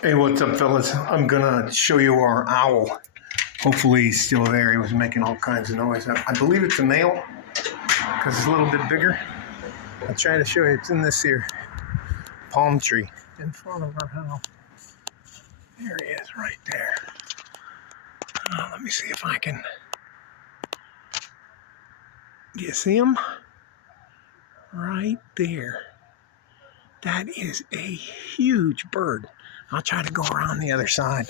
Hey, what's up, fellas? I'm gonna show you our owl. Hopefully he's still there. He was making all kinds of noise. I believe it's a male because it's a little bit bigger. I'll try to show you. It's in this here palm tree in front of our house. There he is, right there. Let me see if I can. Do you see him? Right there. That is a huge bird. I'll try to go around the other side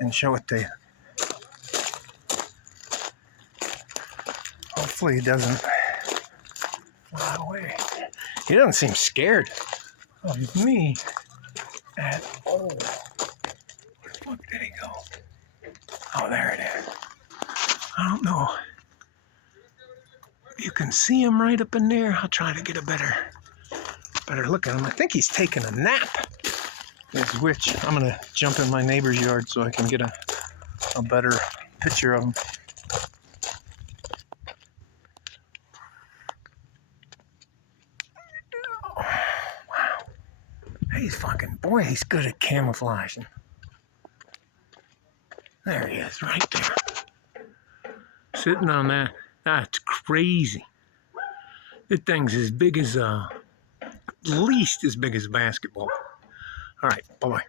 and show it to you. Hopefully he doesn't fly away. He doesn't seem scared of me at all. Where the fuck did he go? Oh, there it is. I don't know. You can see him right up in there. I'll try to get a better look at him. I think he's taking a nap. Which I'm gonna jump in my neighbor's yard so I can get a better picture of him. Wow. He's fucking, boy, he's good at camouflaging. There he is, right there. Sitting on that. That's crazy. That thing's as big as, at least as big as a basketball. All right, bye-bye.